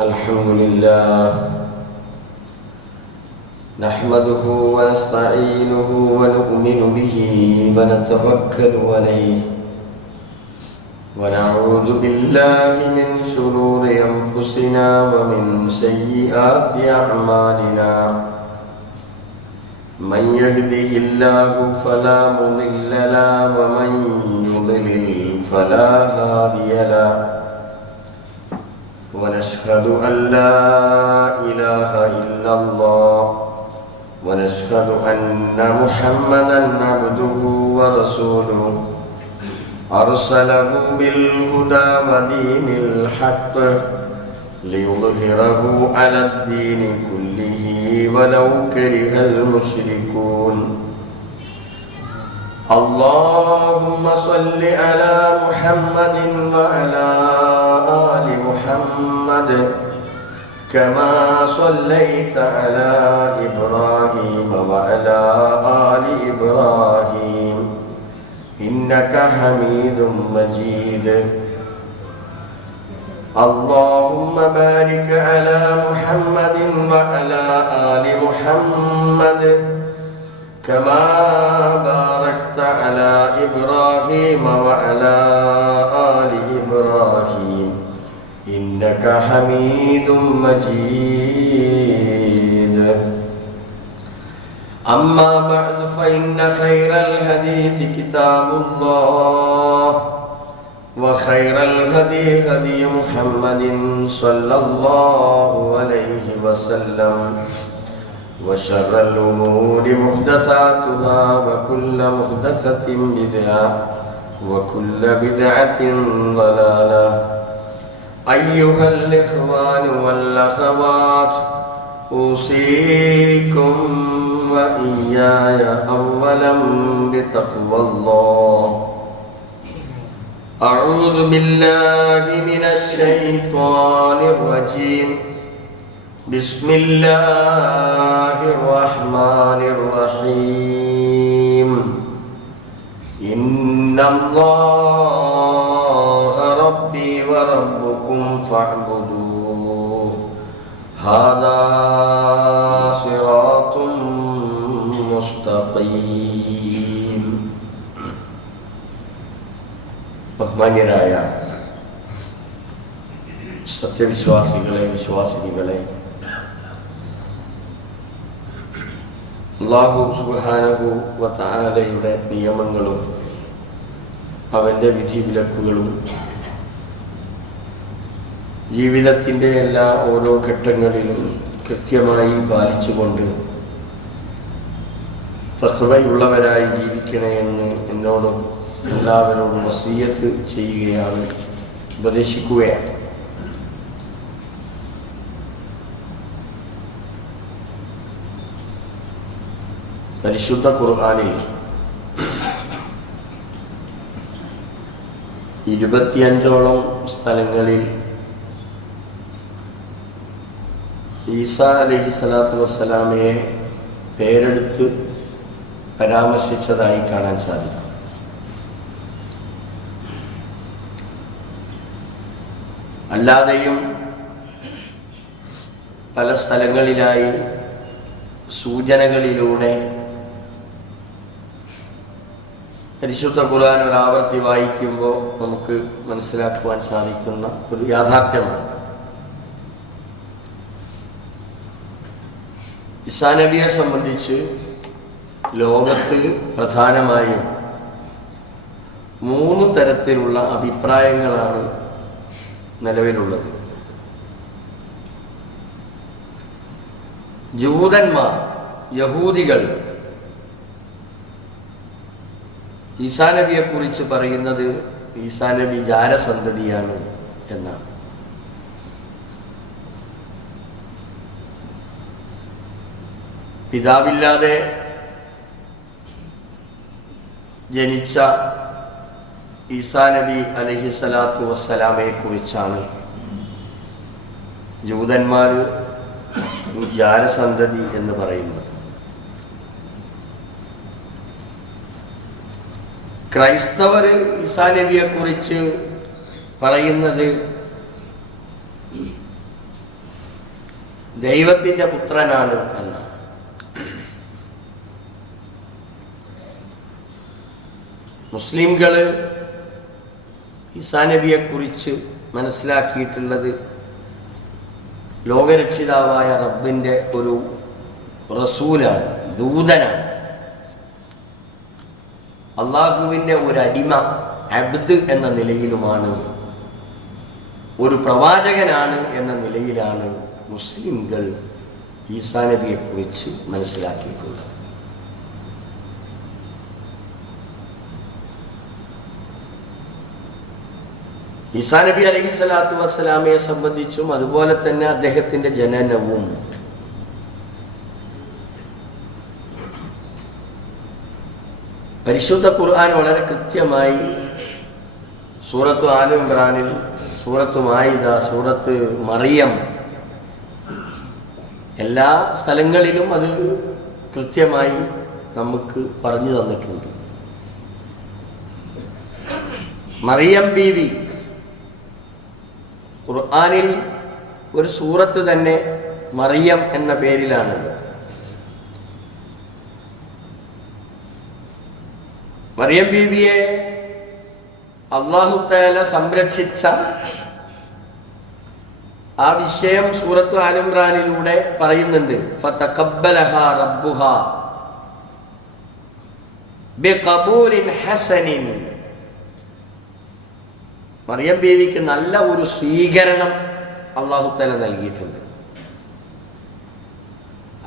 الحمد لله نحمده ونستعينه ونؤمن به ونتوكل عليه ونعوذ بالله من شرور أنفسنا ومن سيئات أعمالنا من يهده الله فلا مضل له ومن يضلل فلا هادي له ونشهد أن لا إله إلا الله ونشهد أن محمدا عبده ورسوله أرسله بالهدى ودين الحق ليظهره على الدين كله ولو كره المشركون اللهم صل على محمد وعلى آل محمد كما صليت على إبراهيم وعلى آل إبراهيم إنك حميد مجيد اللهم بارك على محمد وعلى آل محمد كما باركت على إبراهيم وعلى آل إبراهيم إنك حميد مجيد أما بعد فإن خير الحديث كتاب الله وخير الهدي هدي محمد صلى الله عليه وسلم وشر الأمور محدثاتها وكل محدثة بدعة وكل بدعة ضلالة أيها الإخوان والأخوات أوصيكم وإياي أولا بتقوى الله أعوذ بالله من الشيطان الرجيم بسم الله الرحمن الرحيم إن الله ربي وربكم فاعبدوه هذا صراط مستقيم ബഹുമാന്യരായ സത്യവിശ്വാസികളെ വിശ്വാസിനികളെ, അല്ലാഹു സുബ്ഹാനഹു വ തആലയുടെ നിയമങ്ങളും അവൻ്റെ വിധിവിലക്കുകളും ജീവിതത്തിൻ്റെ എല്ലാ ഓരോ ഘട്ടങ്ങളിലും കൃത്യമായി പാലിച്ചുകൊണ്ട് തഖ്വയുള്ളവരായി ജീവിക്കണേ എന്ന് എന്നോടും എല്ലാവരോടും വസിയ്യത്ത് ചെയ്യുകയാണ്, ഉപദേശിക്കുകയാണ്. പരിശുദ്ധ ഖുർആനിൽ 25ഓളം സ്ഥലങ്ങളിൽ ഈസാ അലൈഹിസ്സലാത്തു വസ്സലാമയെ പേരെടുത്ത് പരാമർശിച്ചതായി കാണാൻ സാധിക്കും. അല്ലാതെയും പല സ്ഥലങ്ങളിലായി സൂചനകളിലൂടെ പരിശുദ്ധ ഖുർആൻ ഒരാവർത്തി വായിക്കുമ്പോൾ നമുക്ക് മനസ്സിലാക്കുവാൻ സാധിക്കുന്ന ഒരു യാഥാർത്ഥ്യമാണ്. ഈസാ നബിയെ സംബന്ധിച്ച് ലോകത്ത് പ്രധാനമായും 3 തരത്തിലുള്ള അഭിപ്രായങ്ങളാണ് നിലവിലുള്ളത്. ജൂതന്മാർ, യഹൂദികൾ ഈസാ നബിയെ കുറിച്ച് പറയുന്നത് ഈസാ നബി ജാരസന്തതിയാണ് എന്നാണ്. പിതാവില്ലാതെ ജനിച്ച ഈസാ നബി അലൈഹിസ്സലാത്തു വസ്സലാമയെ കുറിച്ചാണ് ജൂതന്മാർ ജാരസന്തതി എന്ന് പറയുന്നത്. ക്രൈസ്തവർ ഈസാ നബിയെ കുറിച്ച് പറയുന്നത് ദൈവത്തിൻ്റെ പുത്രനാണ് എന്നാണ്. മുസ്ലിംകൾ ഈസാ നബിയെക്കുറിച്ച് മനസ്സിലാക്കിയിട്ടുള്ളത് ലോകരക്ഷിതാവായ റബ്ബിൻ്റെ ഒരു റസൂലാണ്, ദൂതനാണ്, അള്ളാഹുവിൻ്റെ ഒരു അടിമ, അബ്ദ് എന്ന നിലയിലുമാണ്, ഒരു പ്രവാചകനാണ് എന്ന നിലയിലാണ് മുസ്ലിംകൾ ഈസാ നബിയെക്കുറിച്ച് മനസ്സിലാക്കിയിട്ടുള്ളത്. ഈസാ നബി അലൈഹിസ്സലാത്തു വസ്സലാമയെ സംബന്ധിച്ചും അതുപോലെ തന്നെ അദ്ദേഹത്തിൻ്റെ ജനനവും പരിശുദ്ധ ഖുർആൻ വളരെ കൃത്യമായി സൂറത്ത് ആലു ഇമ്രാനിൽ, സൂറത്ത് മായിദ, സൂറത്ത് മറിയം, എല്ലാ സ്ഥലങ്ങളിലും അത് കൃത്യമായി നമുക്ക് പറഞ്ഞു തന്നിട്ടുണ്ട്. മറിയം ബീവി ഖുർആനിൽ ഒരു സൂറത്ത് തന്നെ മറിയം എന്ന പേരിലാണുള്ളത്. മറിയം ബീവിയെ അല്ലാഹു തആല സംരക്ഷിച്ച ആ വിഷയം സൂറത്ത് ആൽ ഇംറാനിലൂടെ പറയുന്നുണ്ട്. ഫതഖബ്ബലഹാ റബ്ബുഹാ ബിഖബൂലിൻ ഹസനിൻ. മറിയം ബീവിക്ക് നല്ല ഒരു സ്വീകരണം അല്ലാഹു തആല നൽകിയിട്ടുണ്ട്.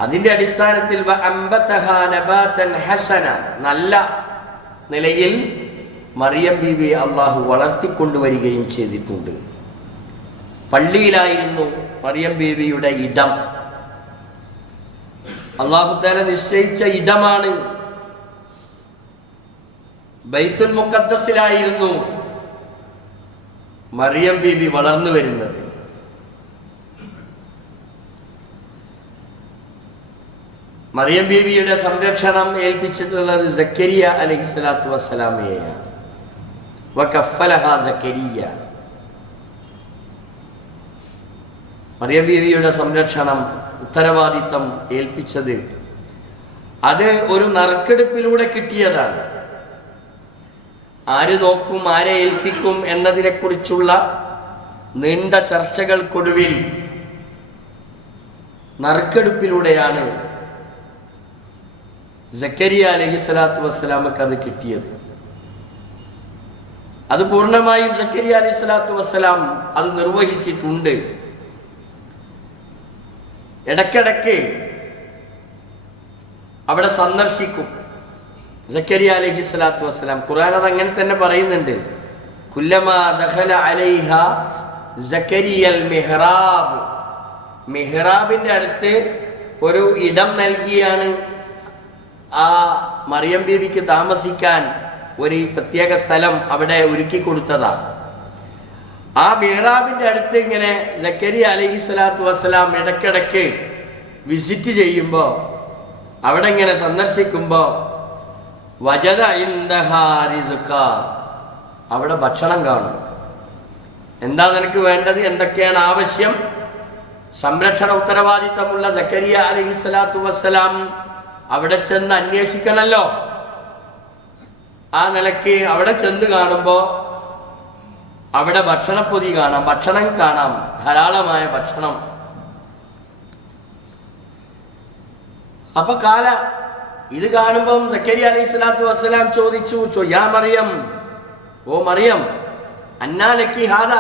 അതിന്റെ അടിസ്ഥാനത്തിൽ വഅംബതഹാ നബാതൻ ഹസന, നല്ല നിലയിൽ മറിയം ബീവിയെ അള്ളാഹു വളർത്തിക്കൊണ്ടുവരികയും ചെയ്തിട്ടുണ്ട്. പള്ളിയിലായിരുന്നു മറിയം ബീവിയുടെ ഇടം. അല്ലാഹു തആല നിശ്ചയിച്ച ഇടമാണ്. ബൈത്തുൽ മുഖദ്ദസിലായിരുന്നു മറിയം ബീവി വളർന്നു വരുന്നത്. മറിയം ബീവിയുടെ സംരക്ഷണം ഏൽപ്പിച്ചിട്ടുള്ളത് സക്കരിയ അലൈഹിസ്സലാത്തു വസ്സലാമയെയാണ്. വകഫലഹാ സക്കരിയ. മറിയം ബീവിയുടെ സംരക്ഷണം, ഉത്തരവാദിത്തം ഏൽപ്പിച്ചത് അത് ഒരു നറുക്കെടുപ്പിലൂടെ കിട്ടിയതാണ്. ആര് നോക്കും, ആരെ ഏൽപ്പിക്കും എന്നതിനെക്കുറിച്ചുള്ള നീണ്ട ചർച്ചകൾക്കൊടുവിൽ നറുക്കെടുപ്പിലൂടെയാണ് സക്കരിയ അലൈഹിസ്സലാത്തു വസ്സലാമക്ക് അത് കിട്ടിയത്. അത് പൂർണ്ണമായും സക്കരിയ അലൈഹിസ്സലാത്തു വസ്സലാം അത് നിർവഹിച്ചിട്ടുണ്ട്. ഇടയ്ക്കിടയ്ക്ക് അവിടെ സന്ദർശിക്കും സക്കരിയ അലൈഹിസ്സലാത്തു വസ്സലാം. ഖുർആൻ അത് അങ്ങനെ തന്നെ പറയുന്നുണ്ട്. കുല്ലമാ ദഖല അലൈഹ സക്കരിയൽ മിഹ്റാബ്. മിഹ്റാബിന്റെ അടുത്ത് ഒരു ഇടം നൽകിയാണ് ആ മറിയം ബീവിക്ക് താമസിക്കാൻ ഒരു പ്രത്യേക സ്ഥലം അവിടെ ഒരുക്കി കൊടുത്തതാണ്. ആ മിഹ്റാബിന്റെ അടുത്ത് ഇങ്ങനെ സക്കരിയ അലൈഹിസ്സലാത്തു വസ്സലാം ഇടയ്ക്കിടയ്ക്ക് വിസിറ്റ് ചെയ്യുമ്പോൾ, അവിടെ ഇങ്ങനെ സന്ദർശിക്കുമ്പോൾ വജദ ഇൻദഹാ റിസ്ഖ, അവിടെ ഭക്ഷണം കാണും. എന്താ നിനക്ക് വേണ്ടത്, എന്തൊക്കെയാണ് ആവശ്യം? സംരക്ഷണ ഉത്തരവാദിത്തമുള്ള സക്കരിയ അലൈഹിസ്സലാത്തു വസ്സലാം അവിടെ ചെന്ന് അന്വേഷിക്കണമല്ലോ. ആ നിലയ്ക്ക് അവിടെ ചെന്ന് കാണുമ്പോൾ അവിടെ ഭക്ഷണപ്പൊതി കാണാം, ഭക്ഷണം കാണാം, ധാരാളമായ ഭക്ഷണം. അപ്പൊ ഇത് കാണുമ്പം സക്കരിയ അലൈഹിസ്സലാത്തു വസ്സലാം ചോദിച്ചു, യാ മറിയം, ഓ മറിയം, അന്നാലക്കി ഹാദ,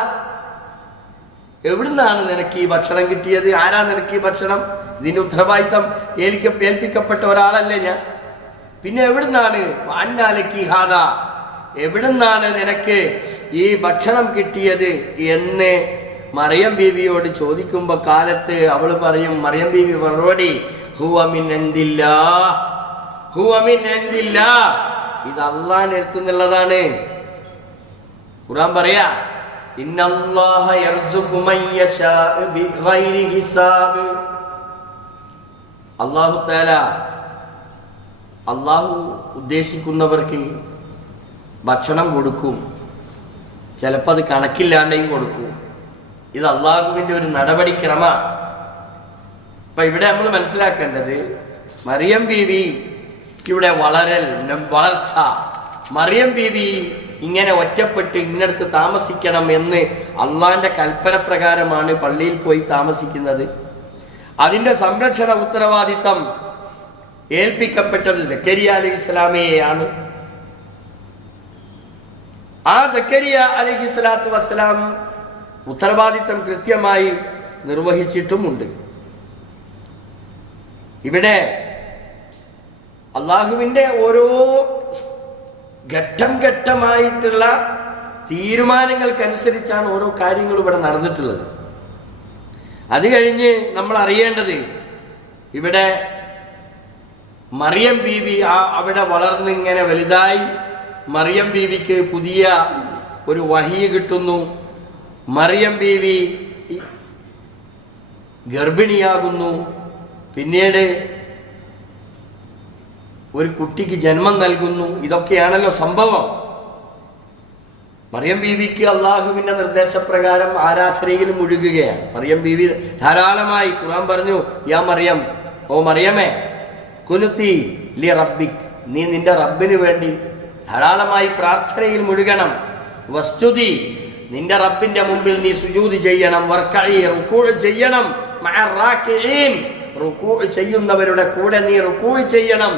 എവിടുന്നാണ് നിനക്ക് ഈ ഭക്ഷണം കിട്ടിയത്? ആരാ നിനക്ക് ഈ ഭക്ഷണം? ഇതിന്റെ ഉത്തരവാദിത്തം ഏൽപ്പിക്കപ്പെട്ട ഒരാളല്ലേ ഞാൻ. പിന്നെ എവിടുന്നാണ്? അന്നാലക്കി ഹാദ, എവിടുന്നാണ് നിനക്ക് ഈ ഭക്ഷണം കിട്ടിയത് എന്ന് മറിയം ബീവിയോട് ചോദിക്കുമ്പോൾ കാലത്ത് അവൾ പറയും, മറിയം ബീവി മറുപടി, ഹുവ മിൻ ഇൻദില്ലാഹ്, ഹുവ മിൻ ഇൻദില്ലാഹ്, ഇത് അല്ലാഹുവിന്റെ അടുത്ത് നിന്നുള്ളതാണ്. ഖുർആൻ പറയാ, ഇന്നല്ലാഹ യർസുഖു മൻ യശാഉ ബിഗൈരി ഹിസാബ്. അല്ലാഹു തആല അല്ലാഹു ഉദ്ദേശിക്കുന്നവർക്ക് ഭക്ഷണം കൊടുക്കും, ചിലപ്പോൾ അത് കണക്കില്ലാണ്ടെയും കൊടുക്കും. ഇത് അള്ളാഹുവിൻ്റെ ഒരു നടപടിക്രമ. അപ്പൊ ഇവിടെ നമ്മൾ മനസ്സിലാക്കേണ്ടത് മറിയം ബീവിയുടെ വളർച്ച, മറിയം ബീവി ഇങ്ങനെ ഒറ്റപ്പെട്ട് ഇന്നടത്ത് താമസിക്കണം എന്ന് അള്ളാന്റെ കൽപ്പന പ്രകാരമാണ് പള്ളിയിൽ പോയി താമസിക്കുന്നത്. അതിന്റെ സംരക്ഷണ ഉത്തരവാദിത്തം ഏൽപ്പിക്കപ്പെട്ടത് സക്കരിയ അലൈഹിസ്സലാമയെയാണ്. ആ സക്കരിയ അലൈഹിസ്സലാത്തു വസ്സലാം ഉത്തരവാദിത്തം കൃത്യമായി നിർവഹിച്ചിട്ടുമുണ്ട്. ഇവിടെ അള്ളാഹുവിൻ്റെ ഓരോ ഘട്ടം ഘട്ടമായിട്ടുള്ള തീരുമാനങ്ങൾക്കനുസരിച്ചാണ് ഓരോ കാര്യങ്ങളും ഇവിടെ നടന്നിട്ടുള്ളത്. അത് കഴിഞ്ഞ് നമ്മൾ അറിയേണ്ടത് ഇവിടെ മറിയം ബീവി അവിടെ വളർന്നിങ്ങനെ വലുതായി. മറിയം ബീവിക്ക് പുതിയ ഒരു വഹി കിട്ടുന്നു. മറിയം ബീവി ഗർഭിണിയാകുന്നു. പിന്നീട് ഒരു കുട്ടിക്ക് ജന്മം നൽകുന്നു. ഇതൊക്കെയാണല്ലോ സംഭവം. മറിയം ബീവിക്ക് അള്ളാഹുവിൻ്റെ നിർദ്ദേശപ്രകാരം ആരാധനയിൽ മുഴുകുകയാണ്. മറിയം ബീവി ധാരാളമായി ഖുർആൻ പറഞ്ഞു, യാ മറിയം, ഓ മറിയമേ, കുനുത്തി ലി റബ്ബിക്, നീ നിന്റെ റബ്ബിന് വേണ്ടി ധാരാളമായി പ്രാർത്ഥനയിൽ മുഴുകണം. വസ്തുതി, നിന്റെ റബ്ബിന്റെ മുമ്പിൽ നീ സുജൂദ് ചെയ്യണം. വർക്കഈ, റുകൂഅ് ചെയ്യണം. മഅ റാക്കിഈൻ, റുകൂഅ് ചെയ്യുന്നവരുടെ കൂടെ നീ റുകൂഅ് ചെയ്യണം.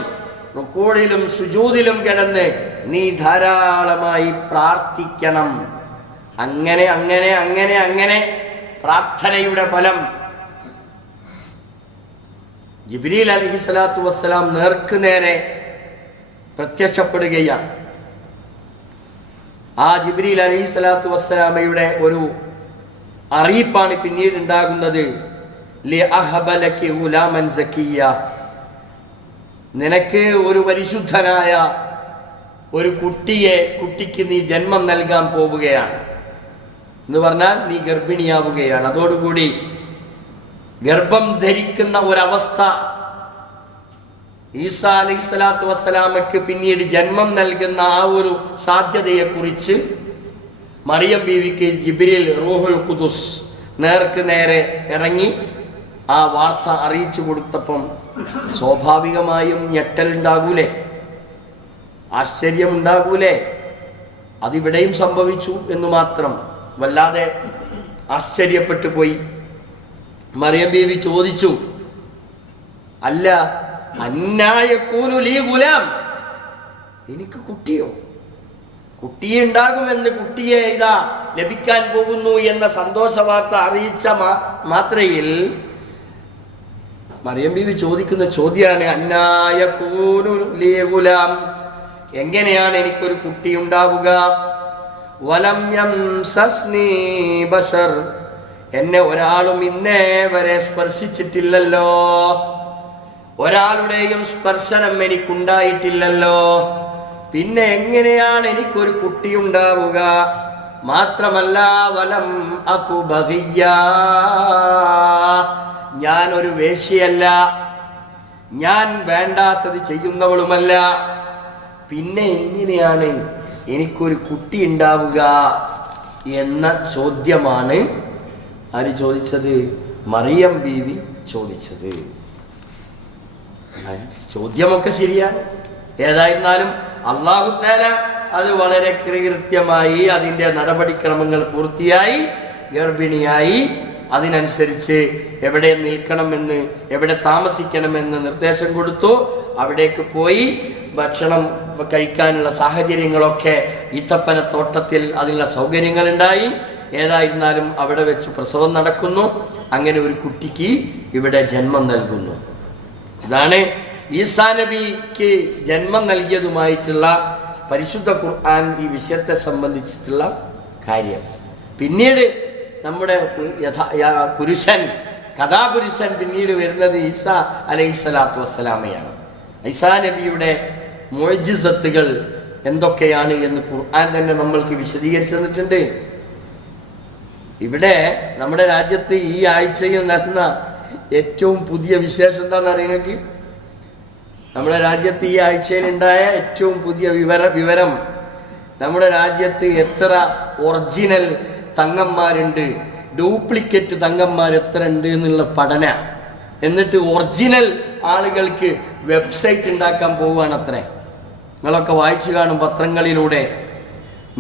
റുകൂഇലും സുജൂദിലും കിടന്ന് നീ ധാരാളമായി പ്രാർത്ഥിക്കണം. അങ്ങനെ അങ്ങനെ അങ്ങനെ അങ്ങനെ പ്രാർത്ഥനയുടെ ഫലം ജിബ്രീൽ അലൈഹിസ്സലാത്തു വസ്സലാം നേർക്ക് നേരെ പ്രത്യക്ഷപ്പെടുകയാണ്. ആ ജിബ്രീൽ അലൈഹിസ്സലാത്തു വസ്സലാമയുടെ ഒരു അറിയിപ്പാണ് പിന്നീട് ഉണ്ടാകുന്നത്. ലി അഹബലകി ഗുലാമൻ സക്കിയ, നിനക്ക് ഒരു പരിശുദ്ധനായ ഒരു കുട്ടിക്ക് നീ ജന്മം നൽകാൻ പോവുകയാണ് എന്ന് പറഞ്ഞാൽ നീ ഗർഭിണിയാവുകയാണ്. അതോടുകൂടി ഗർഭം ധരിക്കുന്ന ഒരവസ്ഥ ഈസാ അലൈഹിസ്സലാത്തു വസ്സലാമക്ക് പിന്നീട് ജന്മം നൽകുന്ന ആ ഒരു സാധ്യതയെക്കുറിച്ച് മറിയം ബീവിക്ക് ജിബ്രീൽ റൂഹുൽ ഖുദുസ് നേർക്ക് നേരെ ഇറങ്ങി ആ വാർത്ത അറിയിച്ചു കൊടുത്തപ്പം സ്വാഭാവികമായും ഞെട്ടലുണ്ടാകൂലേ, ആശ്ചര്യമുണ്ടാകൂലേ? അതിവിടെയും സംഭവിച്ചു എന്ന് മാത്രം. വല്ലാതെ ആശ്ചര്യപ്പെട്ടു പോയി. മറിയം ബീവി ചോദിച്ചു, അല്ല, അന്നായകൂനു ലീ ഗുലാം, എനിക്ക് കുട്ടിയോ? കുട്ടിയെ ഉണ്ടാകുമെന്ന്, കുട്ടിയെ ഇതാ ലഭിക്കാൻ പോകുന്നു എന്ന സന്തോഷ വാർത്ത അറിയിച്ച മാത്രയിൽ മറിയം ബീവി ചോദിക്കുന്ന ചോദ്യമാണ്, അന്നായകൂനു ലീ ഗുലാം, എങ്ങനെയാണ് എനിക്കൊരു കുട്ടി ഉണ്ടാവുക? വലം യംസസ്നി ബശർ, എന്നെ ഒരാളും ഇന്നേ വരെ സ്പർശിച്ചിട്ടില്ലല്ലോ, ഒരാളുടെയും സ്പർശനം എനിക്കുണ്ടായിട്ടില്ലല്ലോ, പിന്നെ എങ്ങനെയാണ് എനിക്കൊരു കുട്ടി ഉണ്ടാവുക? മാത്രമല്ല വലം അകു ബഗിയ, ഞാൻ ഒരു വേശ്യയല്ല, ഞാൻ വേണ്ടാത്തത് ചെയ്യുന്നവളുമല്ല, പിന്നെ എങ്ങനെയാണ് എനിക്കൊരു കുട്ടി ഉണ്ടാവുക എന്ന ചോദ്യമാണ് ആര് ചോദിച്ചത്? മറിയം ബീവി ചോദിച്ചത്. ചോദ്യമൊക്കെ ശരിയാണ്. ഏതായിരുന്നാലും അല്ലാഹു തആല അത് വളരെ കൃത്യമായി അതിൻ്റെ നടപടിക്രമങ്ങൾ പൂർത്തിയായി ഗർഭിണിയായി അതിനനുസരിച്ച് എവിടെ നിൽക്കണമെന്ന്, എവിടെ താമസിക്കണമെന്ന് നിർദ്ദേശം കൊടുത്തു. അവിടേക്ക് പോയി ഭക്ഷണം കഴിക്കാനുള്ള സാഹചര്യങ്ങളൊക്കെ ഈത്തപ്പനത്തോട്ടത്തിൽ അതിനുള്ള സൗകര്യങ്ങളുണ്ടായി. ഏതായിരുന്നാലും അവിടെ വെച്ച് പ്രസവം നടക്കുന്നു. അങ്ങനെ ഒരു കുട്ടിക്ക് ഇവിടെ ജന്മം നൽകുന്നു. ഇതാണ് ഈസാ നബിക്ക് ജന്മം നൽകിയതുമായിട്ടുള്ള പരിശുദ്ധ ഖുർആൻ ഈ വിഷയത്തെ സംബന്ധിച്ചിട്ടുള്ള കാര്യം. പിന്നീട് നമ്മുടെ കഥാപുരുഷൻ പിന്നീട് വരുന്നത് ഈസാ അലൈഹിസ്സലാത്തു വസ്സലാമയാണ്. ഈസാ നബിയുടെ മുഅ്ജിസത്തുകൾ എന്തൊക്കെയാണ് എന്ന് ഖുർആൻ തന്നെ നമ്മൾക്ക് വിശദീകരിച്ചു തന്നിട്ടുണ്ട്. ഇവിടെ നമ്മുടെ രാജ്യത്ത് ഈ ആഴ്ചയിൽ നടന്ന ഏറ്റവും പുതിയ വിശേഷം എന്താണെന്ന് അറിയുന്നത്? നമ്മുടെ രാജ്യത്ത് ഈ ആഴ്ചയിൽ ഉണ്ടായ ഏറ്റവും പുതിയ വിവരം നമ്മുടെ രാജ്യത്ത് എത്ര ഒറിജിനൽ തങ്ങന്മാരുണ്ട്, ഡ്യൂപ്ലിക്കേറ്റ് തങ്ങന്മാർ എത്ര ഉണ്ട് എന്നുള്ള പഠന എന്നിട്ട് ഒറിജിനൽ ആളുകൾക്ക് വെബ്സൈറ്റ് ഉണ്ടാക്കാൻ പോവുകയാണത്രേ. നിങ്ങളൊക്കെ വായിച്ചു കാണും പത്രങ്ങളിലൂടെ,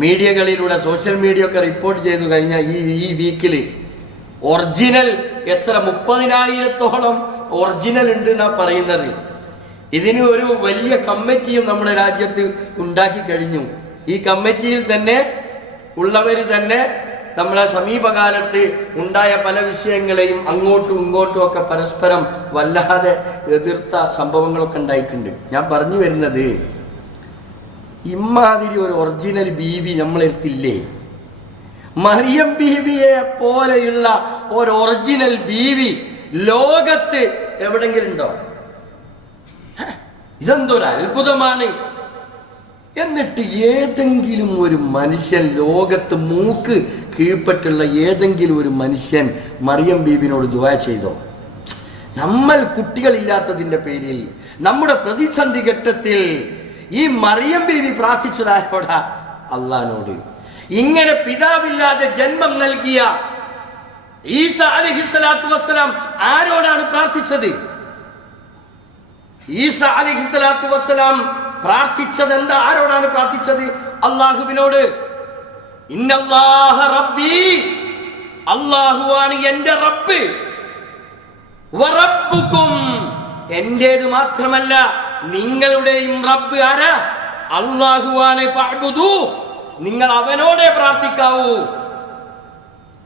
മീഡിയകളിലൂടെ, സോഷ്യൽ മീഡിയ ഒക്കെ റിപ്പോർട്ട് ചെയ്തു കഴിഞ്ഞ ഈ വീക്കിൽ ഒറിജിനൽ എത്ര 30,000-ഓളം ഒറിജിനൽ ഉണ്ട് എന്നാ പറയുന്നത്. ഇതിന് ഒരു വലിയ കമ്മിറ്റിയും നമ്മുടെ രാജ്യത്ത് ഉണ്ടാക്കി കഴിഞ്ഞു. ഈ കമ്മിറ്റിയിൽ തന്നെ ഉള്ളവർ തന്നെ നമ്മളെ സമീപകാലത്ത് ഉണ്ടായ പല വിഷയങ്ങളെയും അങ്ങോട്ടും ഇങ്ങോട്ടും ഒക്കെ പരസ്പരം വല്ലാതെ എതിർത്ത സംഭവങ്ങളൊക്കെ ഉണ്ടായിട്ടുണ്ട്. ഞാൻ പറഞ്ഞു വരുന്നത്, ഇമ്മാതിരി ഒരു ഒറിജിനൽ ബീവി നമ്മളെടുത്തില്ലേ? മറിയം ബീവിയെ പോലെയുള്ള ഒരു ഒറിജിനൽ ബീവി ലോകത്ത് എവിടെങ്കിലും ഉണ്ടോ? ഇതെന്തൊരു അത്ഭുതമാണ്. എന്നിട്ട് ഏതെങ്കിലും ഒരു മനുഷ്യൻ, ലോകത്ത് മൂക്ക് കീഴ്പ്പെട്ടുള്ള ഏതെങ്കിലും ഒരു മനുഷ്യൻ മറിയം ബീവിനോട് ദുആ ചെയ്തോ? നമ്മൾ കുട്ടികളില്ലാത്തതിൻ്റെ പേരിൽ നമ്മുടെ പ്രതിസന്ധി ഘട്ടത്തിൽ ഈ മറിയം ബീവി പ്രാർത്ഥിച്ചതാരോടാ? അള്ളാഹിനോട്. ഇങ്ങനെ പിതാവില്ലാതെ ജന്മം നൽകിയ ഈസ അലൈഹിസ്സലാത്തു വസ്സലാം ആരോടാണ് പ്രാർത്ഥിച്ചത്? ഈസ അലൈഹിസ്സലാത്തു വസ്സലാം പ്രാർത്ഥിച്ചത് എന്താ? ആരോടാണ് പ്രാർത്ഥിച്ചത്? അള്ളാഹുവിനോട്. ഇന്നല്ലാഹ റബ്ബി, അള്ളാഹുവാണ് എന്റെ റബ്ബ്, വറബ്ബുക്കും, എന്റേത് മാത്രമല്ല നിങ്ങളുടെയും റബ്ബ് ആരാ? അള്ളാഹുവാണ്. ഫഅ്ബുദൂ, നിങ്ങൾ അവനോടെ പ്രാർത്ഥിക്കാവൂ.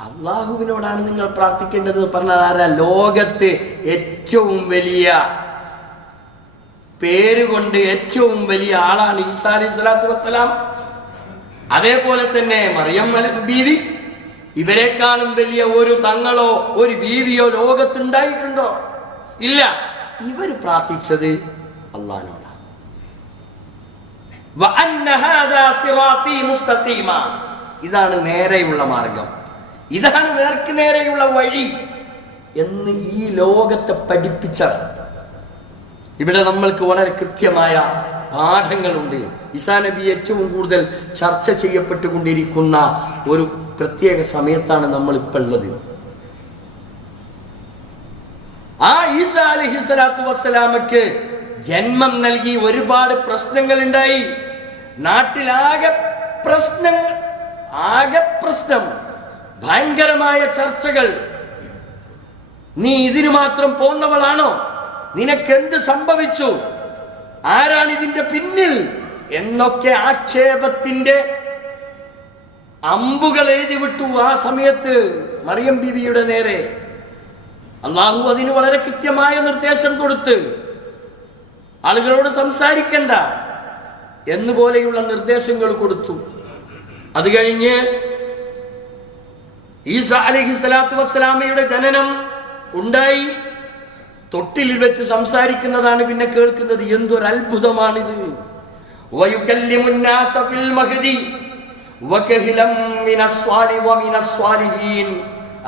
അള്ളാഹുവിനോടാണ് നിങ്ങൾ പ്രാർത്ഥിക്കേണ്ടത് പറഞ്ഞത് ആരാ? ലോകത്ത് ഏറ്റവും വലിയ പേരുകൊണ്ട് ഏറ്റവും വലിയ ആളാണ് ഈസാ അലൈഹി സ്വലാത്തു വസ്സലാം. അതേപോലെ തന്നെ മറിയം ബീവി. ഇവരെക്കാളും വലിയ ഒരു തങ്ങളോ ഒരു ബീവിയോ ലോകത്തുണ്ടായിട്ടുണ്ടോ? ഇല്ല. ഇവർ പ്രാർത്ഥിച്ചത് അള്ളാഹിനോടാണ്. ഇതാണ് നേരെയുള്ള മാർഗം, ഇതാണ് നേർക്ക് നേരെയുള്ള വഴി എന്ന് ഈ ലോകത്തെ പഠിപ്പിച്ച ഇവിടെ നമ്മൾക്ക് വളരെ കൃത്യമായ പാഠങ്ങളുണ്ട്. ഈസാ നബി ഏറ്റവും കൂടുതൽ ചർച്ച ചെയ്യപ്പെട്ടുകൊണ്ടിരിക്കുന്ന ഒരു പ്രത്യേക സമയത്താണ് നമ്മൾ ഇപ്പോൾ ഉള്ളത്. ആ ഈസാ അലൈഹിസ്സലാത്തു വസ്സലാമക്ക് ജന്മം നൽകി ഒരുപാട് പ്രശ്നങ്ങൾ ഉണ്ടായി. നാട്ടിലാകെ പ്രശ്നം, ഭയങ്കരമായ ചർച്ചകൾ. നീ ഇതിനു മാത്രം പോന്നവളാണോ? നിനക്കെന്ത് സംഭവിച്ചു? ആരാണ് ഇതിന്റെ പിന്നിൽ എന്നൊക്കെ ആക്ഷേപത്തിന്റെ അമ്പുകൾ എഴുതി വിട്ടു ആ സമയത്ത് മറിയം ബീവിയുടെ നേരെ. അള്ളാഹു അതിന് വളരെ കൃത്യമായ നിർദ്ദേശം കൊടുത്ത് ആളുകളോട് സംസാരിക്കണ്ട എന്നുപോലെയുള്ള നിർദ്ദേശങ്ങൾ കൊടുത്തു. അത് കഴിഞ്ഞ് ഈസാ അലൈഹിസ്സലാത്തു വസ്സലാമയുടെ ജനനം ഉണ്ടായി. തൊട്ടിലിൽ വെച്ച് സംസാരിക്കുന്നതാണ് പിന്നെ കേൾക്കുന്നത്. എന്തൊരു അത്ഭുതമാണിത്!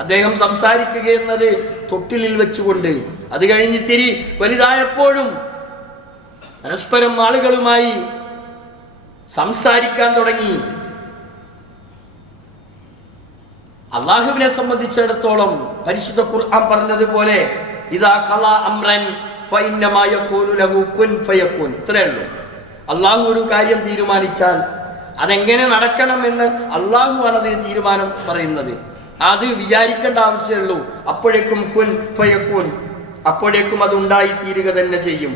അദ്ദേഹം സംസാരിക്കുക എന്നത് തൊട്ടിലിൽ വെച്ചുകൊണ്ട്. അത് കഴിഞ്ഞ് തിരി വലുതായപ്പോഴും പരസ്പരം ആളുകളുമായി സംസാരിക്കാൻ തുടങ്ങി. അള്ളാഹുവിനെ സംബന്ധിച്ചിടത്തോളം പരിശുദ്ധ ഖുർആൻ പറഞ്ഞതുപോലെ ഇദാ ഖലാ അംറൻ ഫഇന്നമാ യഖൂലു ലഹു കുൻ ഫയകുൻ. ഇത്രയേ ഉള്ളൂ. അള്ളാഹു ഒരു കാര്യം തീരുമാനിച്ചാൽ അതെങ്ങനെ നടക്കണമെന്ന് അള്ളാഹുവാണ് അതിന് തീരുമാനം പറയുന്നത്. അത് വിചാരിക്കേണ്ട ആവശ്യമുള്ളൂ. അപ്പോഴേക്കും കുൻ ഫയകുൻ, അപ്പോഴേക്കും അത് ഉണ്ടായി തീരുക തന്നെ ചെയ്യും.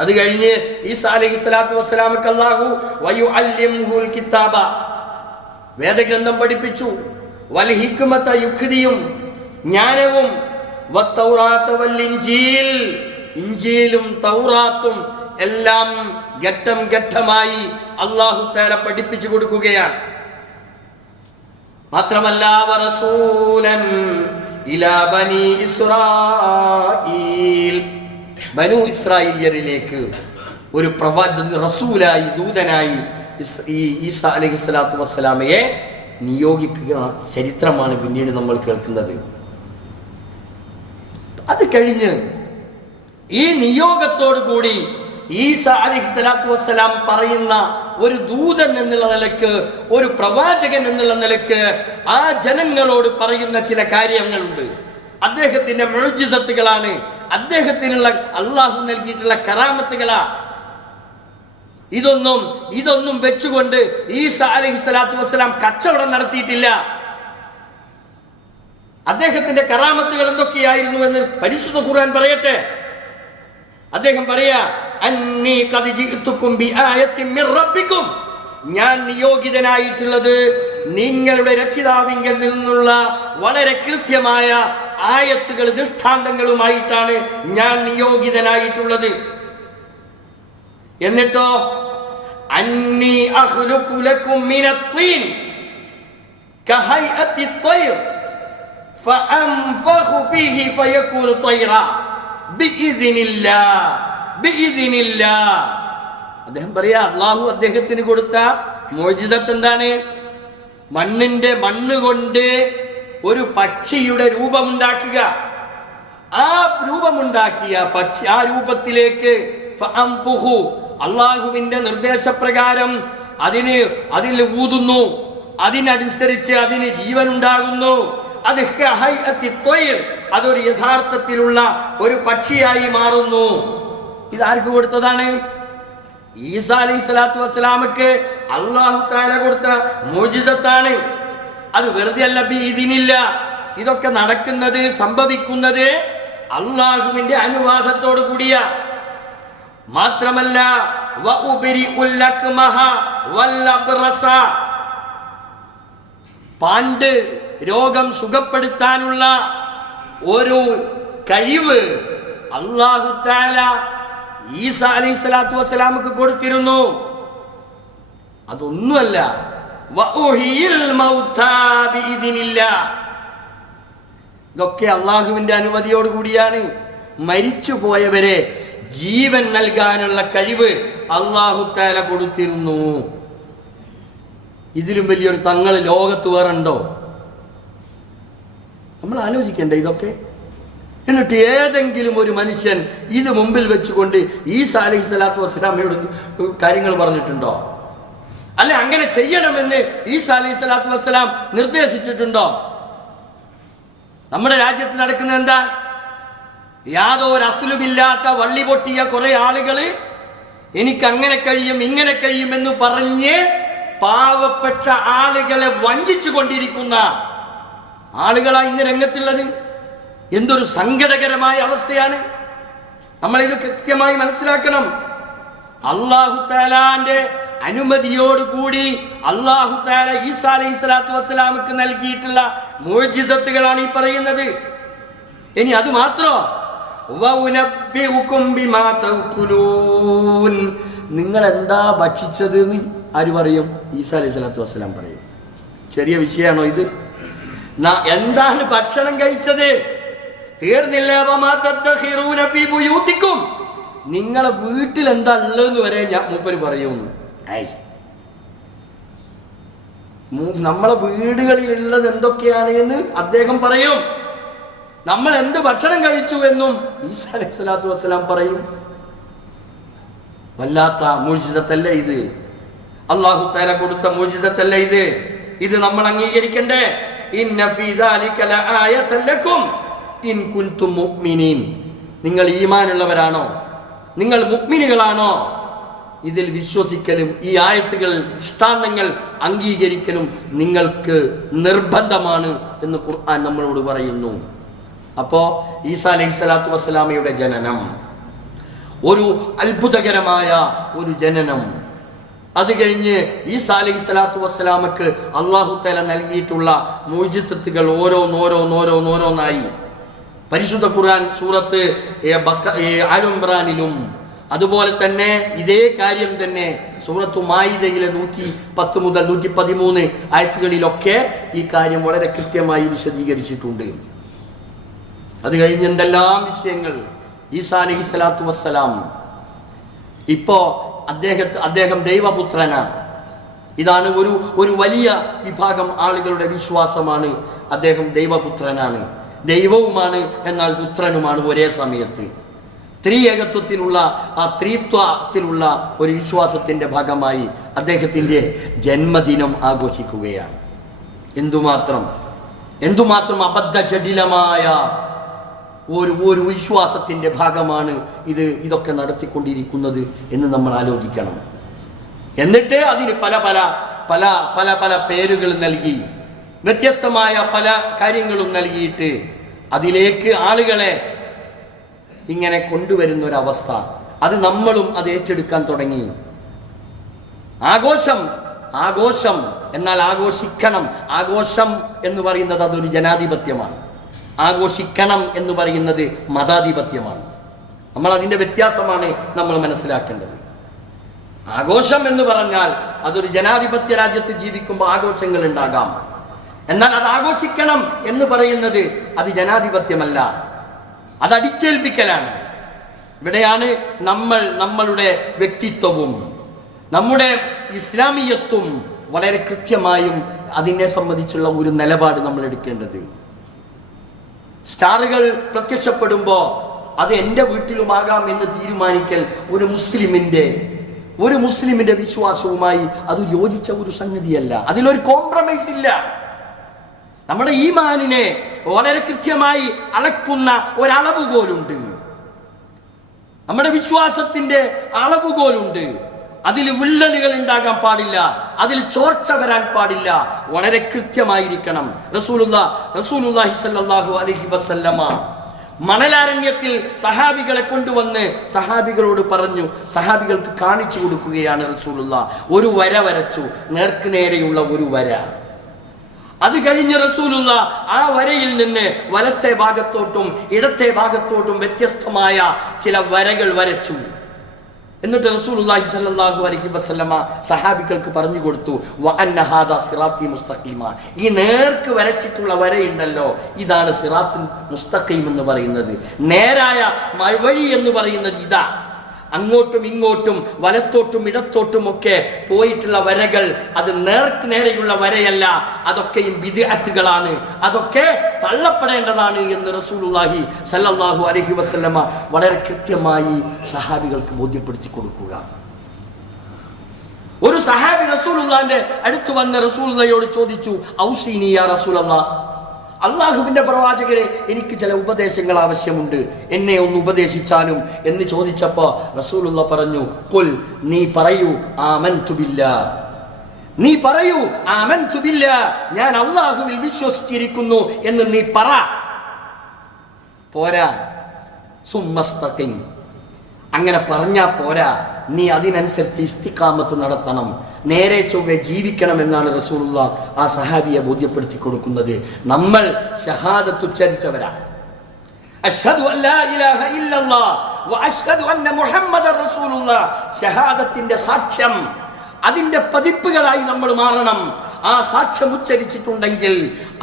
അത് കഴിഞ്ഞ് ഈസാ അലൈഹിസ്സലാത്തു വസ്സലാമക്ക് അല്ലാഹു വയുഅല്ലിമുൽ കിതാബ, വേദഗ്രന്ഥം പഠിപ്പിച്ചു. വൽ ഹിക്മത, യുക്തിയും ജ്ഞാനവും. വത്തൗറാത്ത വൽ ഇൻജീൽ, ഇൻജീലും തൗറാത്തും എല്ലാം ഘട്ടം ഘട്ടമായി അല്ലാഹു തആല പഠിപ്പിച്ചു കൊടുക്കുകയാണ്. മാത്രമല്ല വറസൂലൻ ഇലാ ബനി ഇസ്രായീൽ, ബനു ഇസ്രായേലിയരിലേക്ക് ഒരു റസൂലായി, ദൂതനായി ഈസാ അലൈഹിസ്സലാത്തു വസ്സലാമയെ നിയോഗിക്കുക ചരിത്രമാണ് പിന്നീട് നമ്മൾ കേൾക്കുന്നത്. അത് കഴിഞ്ഞ് ഈ നിയോഗത്തോടു കൂടി ഈസാ അലൈഹിസ്സലാത്തു വസ്സലാം പറയുന്ന ഒരു ദൂതൻ എന്നുള്ള നിലക്ക്, ഒരു പ്രവാചകൻ എന്നുള്ള നിലക്ക് ആ ജനങ്ങളോട് പറയുന്ന ചില കാര്യങ്ങളുണ്ട്. അദ്ദേഹത്തിന്റെ മുഅ്ജിസത്തുകളാണ് അദ്ദേഹത്തിനുള്ള അള്ളാഹു നൽകിയിട്ടുള്ള കറാമത്തുകളാ. ഇതൊന്നും വെച്ചുകൊണ്ട് ഈസാ അലൈഹിസ്സലാത്തു വസ്സലാം കച്ചവടം നടത്തിയിട്ടില്ല. അദ്ദേഹത്തിന്റെ കറാമത്തുകൾ എന്തൊക്കെയായിരുന്നു എന്ന് പരിശുദ്ധ ഖുർആൻ പറയട്ടെ. അദ്ദേഹം പറയാ, അന്നീ ഖദ് ജിഅ്തുകും ബിആയത്തിൻ മിർ റബ്ബികും, ഞാൻ നിയോഗിതനായിട്ടുള്ളത് നിങ്ങളുടെ രക്ഷിതാവിങ്കിൽ നിന്നുള്ള വളരെ കൃത്യമായ ആയത്തുകൾ ദൃഷ്ടാന്തങ്ങളുമായിട്ടാണ് ഞാൻ നിയോഗിതനായിട്ടുള്ളത്. എന്നിട്ടോ അന്നീ അഖ്ലുഖു ലക്കും മിനത്വീൻ കഹൈഅത്തി ത്വയ്ർ ഫഅൻഫഖു ഫീഹി ഫയകൂനു ത്വയ്റാ ബിഇദ്നില്ലാഹ്. അദ്ദേഹം പറയാ, അല്ലാഹു അദ്ദേഹത്തിന് കൊടുത്ത മുഅ്ജിസത്ത് എന്താണ്? മണ്ണ് കൊണ്ട് ഒരു പക്ഷിയുടെ രൂപമുണ്ടാക്കുക. ആ രൂപമുണ്ടാക്കിയ പക്ഷി, ആ രൂപത്തിലേക്ക് അള്ളാഹുവിന്റെ നിർദ്ദേശപ്രകാരം അതിൽ ഊതുന്നു, അതിനനുസരിച്ച് അതിന് ജീവൻ ഉണ്ടാകുന്നു. അതൊരു യഥാർത്ഥത്തിലുള്ള ഒരു പക്ഷിയായി മാറുന്നു. ഇതാർക്ക് കൊടുത്തതാണ്? ഈസാ അലൈഹിസ്സലാത്തു വസ്സലാമക്ക് അല്ലാഹു തആല കൊടുത്ത മുഅ്ജിസത്താണ്. അത് വെറുതെ അല്ല, ബിഇദ്നില്ല. ഇതൊക്കെ നടക്കുന്നത്, സംഭവിക്കുന്നത് അള്ളാഹുവിന്റെ അനുവാദത്തോടു കൂടിയ. മാത്രമല്ല പാണ്ട് രോഗം സുഖപ്പെടുത്താനുള്ള ഒരു കഴിവ് അല്ലാഹു തആല ഈസാ അലൈഹിസ്സലാത്തു വസ്സലാമക്ക് കൊടുത്തിരുന്നു. അതൊന്നുമല്ല, ഇതൊക്കെ അള്ളാഹുവിന്റെ അനുമതിയോട് കൂടിയാണ്. മരിച്ചു പോയവരെ ജീവൻ നൽകാനുള്ള കഴിവ് അല്ലാഹു തആല കൊടുത്തിരുന്നു. ഇതിലും വലിയൊരു തങ്ങൾ ലോകത്ത് വേറുണ്ടോ? നമ്മൾ ആലോചിക്കണ്ടേ ഇതൊക്കെ? എന്നിട്ട് ഏതെങ്കിലും ഒരു മനുഷ്യൻ ഇത് മുമ്പിൽ വെച്ചുകൊണ്ട് ഈസാ അലൈഹിസ്സലാത്തു വസ്സലാമയോട് കാര്യങ്ങൾ പറഞ്ഞിട്ടുണ്ടോ? അല്ലെ അങ്ങനെ ചെയ്യണമെന്ന് ഈസാ അലൈഹിസ്സലാത്തു വസ്സലാം നിർദ്ദേശിച്ചിട്ടുണ്ടോ? നമ്മുടെ രാജ്യത്ത് നടക്കുന്നത് എന്താ? യാതൊരു അസ്ലുമില്ലാത്ത വള്ളി പൊട്ടിയ കുറെ ആളുകള് എനിക്ക് അങ്ങനെ കഴിയും ഇങ്ങനെ കഴിയും എന്ന് പറഞ്ഞ് പാവപ്പെട്ട ആളുകളെ വഞ്ചിച്ചു കൊണ്ടിരിക്കുന്ന ആളുകളാണ് ഇന്ന് രംഗത്തുള്ളത്. എന്തൊരു സങ്കടകരമായ അവസ്ഥയാണ്. നമ്മളിത് കൃത്യമായി മനസ്സിലാക്കണം. അല്ലാഹു തആലാന്റെ അനുമതിയോടുകൂടി അല്ലാഹു തആല ഈസാ അലൈഹിസ്സലാത്തു വസ്സലാമക്ക് നൽകിയിട്ടുള്ള മുഅ്ജിസത്തുകളാണ് ഈ പറയുന്നത്. ഇനി അത് മാത്രോ, നിങ്ങൾ എന്താ ഭക്ഷിച്ചത് എന്ന് ആര് പറയും? ഈസാ അലൈഹിസ്സലാത്തു വസ്സലാം പറയും. ചെറിയ വിഷയമാണോ ഇത്? എന്താണ് ഭക്ഷണം കഴിച്ചത്? തീർന്നില്ല. നിങ്ങളെ വീട്ടിൽ എന്താ ഉള്ളതെന്ന് വരെ മൂപ്പര് പറയുന്നു. നമ്മളെ വീടുകളിലുള്ളത് എന്തൊക്കെയാണ് എന്ന് അദ്ദേഹം പറയും. നമ്മൾ എന്ത് ഭക്ഷണം കഴിച്ചു എന്നും ഈസാ അലൈഹിസ്സലാത്തു വസ്സലാം പറയും. വല്ലാത്ത മുഅ്ജിസത്തല്ലേ ഇത്? അല്ലാഹു തആല കൊടുത്ത മുഅ്ജിസത്തല്ലേ ഇത്? ഇത് നമ്മൾ അംഗീകരിക്കണ്ടേ? ഇന്ന ഫീ ദാലിക ലആയതൻ ലക്കും ഇൻ കുൻതും മുഅ്മിനീൻ. നിങ്ങൾ ഈമാനുള്ളവരാണോ? നിങ്ങൾ മുഅ്മിനുകളാണോ? ഇതിൽ വിശ്വസിക്കലും ഈ ആയത്തുകൾ ദൃഷ്ടാന്തങ്ങൾ അംഗീകരിക്കലും നിങ്ങൾക്ക് നിർബന്ധമാണ് എന്ന് ഖുർആൻ നമ്മളോട് പറയുന്നു. അപ്പോ ഈസാ അലൈഹിസ്സലാത്തു വസ്സലാമയുടെ ജനനം ഒരു അത്ഭുതകരമായ ഒരു ജനനം. അത് കഴിഞ്ഞ് ഈസാ അലൈഹിസ്സലാത്തു വസ്സലാമക്ക് അല്ലാഹു തആല നൽകിയിട്ടുള്ള മുഅ്ജിസത്തുകൾ ഓരോന്നായി പരിശുദ്ധ ഖുർആൻ സൂറത്ത് ആൽ ഇംറാനിലും അതുപോലെ തന്നെ ഇതേ കാര്യം തന്നെ സൂറത്തു മാഇദയിലെ 110 മുതൽ 113 ആയത്തുകളിലൊക്കെ ഈ കാര്യം വളരെ കൃത്യമായി വിശദീകരിച്ചിട്ടുണ്ട്. അത് കഴിഞ്ഞ് എന്തെല്ലാം വിഷയങ്ങൾ. ഈസാ അലൈഹിസ്സലാത്തു വസ്സലാം ഇപ്പോ അദ്ദേഹം ദൈവപുത്രനാണ്. ഇതാണ് ഒരു വലിയ വിഭാഗം ആളുകളുടെ വിശ്വാസമാണ്. അദ്ദേഹം ദൈവപുത്രനാണ്, ദൈവവുമാണ് എന്നാൽ പുത്രനുമാണ് ഒരേ സമയത്ത്. ത്രിയേകത്വത്തിലുള്ള ആ ത്രിത്വത്തിലുള്ള ഒരു വിശ്വാസത്തിന്റെ ഭാഗമായി അദ്ദേഹത്തിന്റെ ജന്മദിനം ആഘോഷിക്കുകയാണ്. എന്തുമാത്രം അബദ്ധ ജടിലമായ ഒരു വിശ്വാസത്തിൻ്റെ ഭാഗമാണ് ഇതൊക്കെ നടത്തിക്കൊണ്ടിരിക്കുന്നത് എന്ന് നമ്മൾ ആലോചിക്കണം. എന്നിട്ട് അതിന് പല പല പല പല പല പേരുകൾ നൽകി, വ്യത്യസ്തമായ പല കാര്യങ്ങളും നൽകിയിട്ട് അതിലേക്ക് ആളുകളെ ഇങ്ങനെ കൊണ്ടുവരുന്ന ഒരവസ്ഥ, അത് നമ്മളും അത് ഏറ്റെടുക്കാൻ തുടങ്ങി. ആഘോഷം എന്നാൽ ആഘോഷിക്കണം. ആഘോഷം എന്ന് പറയുന്നത് അതൊരു ജനാധിപത്യമാണ്. ആഘോഷിക്കണം എന്ന് പറയുന്നത് മതാധിപത്യമാണ്. നമ്മൾ അതിൻ്റെ വ്യത്യാസമാണ് നമ്മൾ മനസ്സിലാക്കേണ്ടത്. ആഘോഷം എന്ന് പറഞ്ഞാൽ അതൊരു ജനാധിപത്യ രാജ്യത്ത് ജീവിക്കുമ്പോൾ ആഘോഷങ്ങൾ ഉണ്ടാകാം. എന്നാൽ അത് ആഘോഷിക്കണം എന്ന് പറയുന്നത് അത് ജനാധിപത്യമല്ല, അത് അടിച്ചേൽപ്പിക്കലാണ്. ഇവിടെയാണ് നമ്മളുടെ വ്യക്തിത്വവും നമ്മുടെ ഇസ്ലാമിയത്വം വളരെ കൃത്യമായും അതിനെ സംബന്ധിച്ചുള്ള ഒരു നിലപാട് നമ്മൾ എടുക്കേണ്ടത്. സ്റ്റാറുകൾ പ്രത്യക്ഷപ്പെടുമ്പോൾ അത് എൻ്റെ വീട്ടിലുമാകാം എന്ന് തീരുമാനിക്കൽ ഒരു മുസ്ലിമിന്റെ വിശ്വാസവുമായി അത് യോജിച്ച ഒരു സംഗതിയല്ല. അതിലൊരു കോംപ്രമൈസ് ഇല്ല. നമ്മുടെ ഈമാനിനെ വളരെ കൃത്യമായി അളക്കുന്ന ഒരളവുകോലുണ്ട്, നമ്മുടെ വിശ്വാസത്തിന്റെ അളവുകോലുണ്ട്. അതിൽ വിള്ളലുകൾ ഉണ്ടാകാൻ പാടില്ല, അതിൽ ചോർച്ച വരാൻ പാടില്ല, വളരെ കൃത്യമായിരിക്കണം. റസൂലുള്ളാഹി സ്വല്ലല്ലാഹു അലൈഹി വസല്ലമ മണലാരണ്യത്തിൽ സഹാബികളെ കൊണ്ടുവന്ന് സഹാബികളോട് പറഞ്ഞു, സഹാബികൾക്ക് കാണിച്ചു കൊടുക്കുകയാണ് റസൂലുള്ളാഹ്. ഒരു വര വരച്ചു, നേർക്ക് നേരെയുള്ള ഒരു വര. അത് കഴിഞ്ഞ് റസൂലുള്ളാഹ് ആ വരയിൽ നിന്ന് വലത്തെ ഭാഗത്തോട്ടും ഇടത്തെ ഭാഗത്തോട്ടും വ്യത്യസ്തമായ ചില വരകൾ വരച്ചു. എന്നിട്ട് റസൂലുള്ളാഹി സ്വല്ലല്ലാഹു അലൈഹി വസല്ലമ സഹാബികൾക്ക് പറഞ്ഞു കൊടുത്തു, വഅന്ന ഹാദാ സിറാത്തി മുസ്തഖീമ, ഈ നേർക്ക് വരച്ചിട്ടുള്ള വരയുണ്ടല്ലോ, ഇതാണ് സിറാത്തുൽ മുസ്തഖീം എന്ന് പറയുന്നത്. നേരായ വഴി എന്ന് പറയുന്നത് ഇതാ. അങ്ങോട്ടും ഇങ്ങോട്ടും വലത്തോട്ടും ഇടത്തോട്ടും ഒക്കെ പോയിട്ടുള്ള വരകൾ അത് നേർക്ക് നേരെയുള്ള വരയല്ല, അതൊക്കെയും ബിദ്അത്തുകളാണ്, അതൊക്കെ തള്ളപ്പെടേണ്ടതാണ് എന്ന് റസൂലുള്ളാഹി സ്വല്ലല്ലാഹു അലൈഹി വസല്ലമ വളരെ കൃത്യമായി സഹാബികൾക്ക് ബോധ്യപ്പെടുത്തി കൊടുക്കുക. ഒരു സഹാബി റസൂലുള്ളാഹിന്റെ അടുത്ത് വന്ന് റസൂലുള്ളാഹിയോട് ചോദിച്ചു, ഔസീനി യാ റസൂലല്ലാഹ്, അള്ളാഹുവിന്റെ പ്രവാചകരെ, എനിക്ക് ചില ഉപദേശങ്ങൾ ആവശ്യമുണ്ട്, എന്നെ ഒന്ന് ഉപദേശിച്ചാലും എന്ന് ചോദിച്ചപ്പോ റസൂലുള്ളാഹി പറഞ്ഞു, ഖുൽ, നീ പറയൂ, ആമൻതു ബില്ലാഹ്, നീ പറയൂ, ആമൻതു ബില്ലാഹ്, ഞാൻ അള്ളാഹുവിൽ വിശ്വസിച്ചിരിക്കുന്നു എന്ന് നീ പറ. പോരാ, സുമ്മസ്തഖിം, അങ്ങനെ പറഞ്ഞാ പോരാ, നീ അതിനനുസരിച്ച് ഇസ്തിഖാമത്ത് നടത്തണം, നേരെ ചൊവ്വെ ജീവിക്കണം എന്നാണ് റസൂലുള്ളാഹ് ആ സഹാബിയെ ബോധ്യപ്പെടുത്തി കൊടുക്കുന്നത്. നമ്മൾ ഷഹാദത്ത് ഉച്ചരിച്ചവരാണ്. അഷ്ഹദു അല്ലാ ഇലാഹ ഇല്ലല്ലാഹ് വ അഷ്ഹദു അന്ന മുഹമ്മദർ റസൂലുള്ളാഹ്, ഷഹാദത്തിന്റെ സാക്ഷ്യം, അതിന്റെ പതിപ്പുകളായി നമ്മൾ മാറണം. ആ സാക്ഷ്യം ഉച്ചരിച്ചിട്ടുണ്ടെങ്കിൽ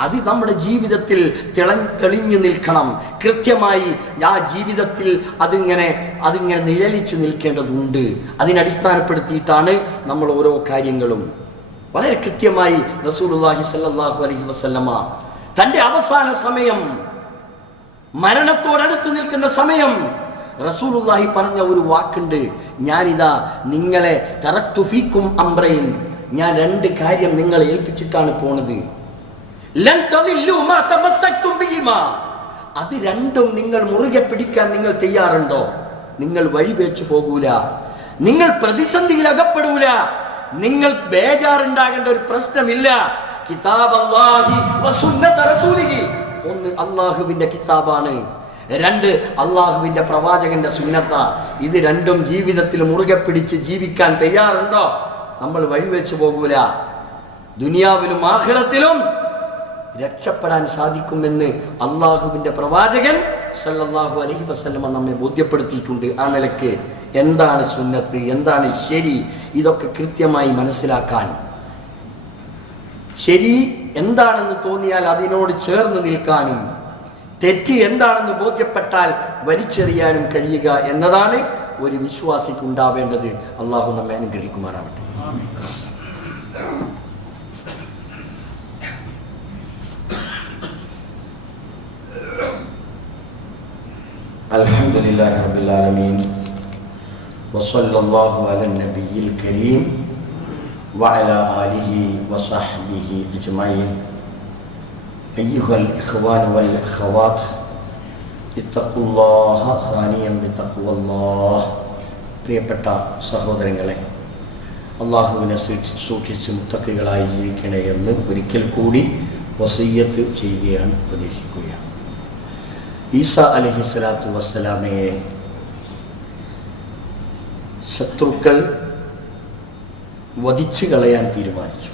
അത് നമ്മുടെ ജീവിതത്തിൽ തെളിഞ്ഞു നിൽക്കണം. കൃത്യമായി ആ ജീവിതത്തിൽ അതിങ്ങനെ നിഴലിച്ചു നിൽക്കേണ്ടതുണ്ട്. അതിനടിസ്ഥാനപ്പെടുത്തിയിട്ടാണ് നമ്മൾ ഓരോ കാര്യങ്ങളും. വളരെ കൃത്യമായി റസൂലുള്ളാഹി സ്വല്ലല്ലാഹു അലൈഹി വസല്ലമ തൻ്റെ അവസാന സമയം, മരണത്തോടടുത്ത് നിൽക്കുന്ന സമയം, റസൂലുള്ളാഹി പറഞ്ഞ ഒരു വാക്കുണ്ട്, ഞാനിതാ നിങ്ങളെ തറക്തു ഫീക്കും അംറൈൻ, ഞാൻ രണ്ട് കാര്യം നിങ്ങളെ ഏൽപ്പിച്ചിട്ടാണ് പോണത്. ലൻ തളില്ലു മാ തമസ്സക്തും ബിഹിമാ, അത് രണ്ടും നിങ്ങൾ മുറുകെ പിടിക്കാൻ നിങ്ങൾ തയ്യാറുണ്ടോ? നിങ്ങൾ വഴിവെച്ചു പോകൂല, നിങ്ങൾ പ്രതിസന്ധിയിൽ അകപ്പെടൂല, നിങ്ങൾ ബേജാറുണ്ടാകേണ്ട ഒരു പ്രശ്നമില്ല. കിതാബല്ലാഹി വസുന്നത റസൂലിഹി, ഒന്ന് അല്ലാഹുവിന്റെ കിതാബാണ്, രണ്ട് അല്ലാഹുവിന്റെ പ്രവാചകന്റെ സുന്നത്ത. ഇത് രണ്ടും ജീവിതത്തിൽ മുറുകെ പിടിച്ച് ജീവിക്കാൻ തയ്യാറുണ്ടോ? നമ്മൾ വഴിവെച്ചു പോകൂല, ദുനിയാവിലും ആഖിറത്തിലും രക്ഷപ്പെടാൻ സാധിക്കുമെന്ന് അള്ളാഹുവിന്റെ പ്രവാചകൻ സല്ലല്ലാഹു അലൈഹി വസല്ലമ നമ്മെ ബോധ്യപ്പെടുത്തിയിട്ടുണ്ട്. ആ നിലക്ക് എന്താണ് സുന്നത്ത്, എന്താണ് ശരി, ഇതൊക്കെ കൃത്യമായി മനസ്സിലാക്കാൻ, ശരി എന്താണെന്ന് തോന്നിയാൽ അതിനോട് ചേർന്ന് നിൽക്കാനും, തെറ്റ് എന്താണെന്ന് ബോധ്യപ്പെട്ടാൽ വലിച്ചെറിയാനും കഴിയുക എന്നതാണ് ഒരു വിശ്വാസിക്ക് ഉണ്ടാവേണ്ടത്. അള്ളാഹു നമ്മെ അനുഗ്രഹിക്കുമാറാവട്ടെ. അൽഹംദുലില്ലാഹി റബ്ബിൽ ആലമീൻ വസല്ലല്ലാഹു അലൻ നബിയിൽ കരീം വഅലാ ആലിഹി വസഹ്ബിഹി അജ്മഈൻ. അയ്യുഹൽ ഇഖ്വാൻ വൽ അഖവാത്ത്, ഇത്തഖുല്ലാഹ സാനിയം ബിത്തഖ്വല്ലാഹ്. പ്രിയപ്പെട്ട സഹോദരങ്ങളെ, അള്ളാഹുവിനെ സൂക്ഷിച്ച് മുത്തഖികളായി ജീവിക്കണേ എന്ന് ഒരിക്കൽ കൂടി വസിയ്യത്ത് ചെയ്യുകയാണ്, പ്രതീക്ഷിക്കുകയാണ്. ഈസാ അലൈഹിസ്സലാത്തു വസ്സലാമയെ ശത്രുക്കൾ വധിച്ചു കളയാൻ തീരുമാനിച്ചു.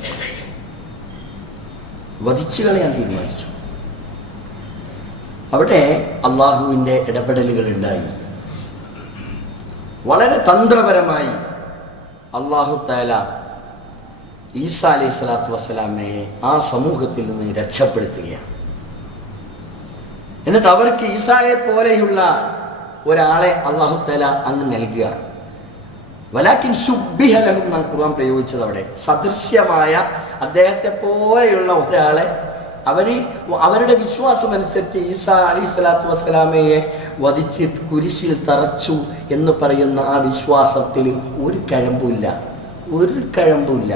അവിടെ അള്ളാഹുവിൻ്റെ ഇടപെടലുകൾ ഉണ്ടായി. വളരെ തന്ത്രപരമായി അള്ളാഹു തആല ഈസാ അലൈഹി സ്വലാത്തു വസ്സലാമയെ ആ സമൂഹത്തിൽ നിന്ന് രക്ഷപ്പെടുത്തുകയാണ്. എന്നിട്ട് അവർക്ക് ഈസായെ പോലെയുള്ള ഒരാളെ അള്ളാഹു തആല അങ്ങ് നൽകുക. വലാകിൻ ശുബ്ബിഹ ലഹും എന്നാണ് ഖുർആൻ പ്രയോഗിച്ചത്. അവിടെ സദൃശ്യമായ അദ്ദേഹത്തെ പോലെയുള്ള ഒരാളെ അവരുടെ വിശ്വാസമനുസരിച്ച് ഈസാ അലൈഹി സ്വലാത്തു വസ്സലാമയെ വധിച്ച് കുരിശിൽ തറച്ചു എന്ന് പറയുന്ന ആ വിശ്വാസത്തിൽ ഒരു കഴമ്പുമില്ല.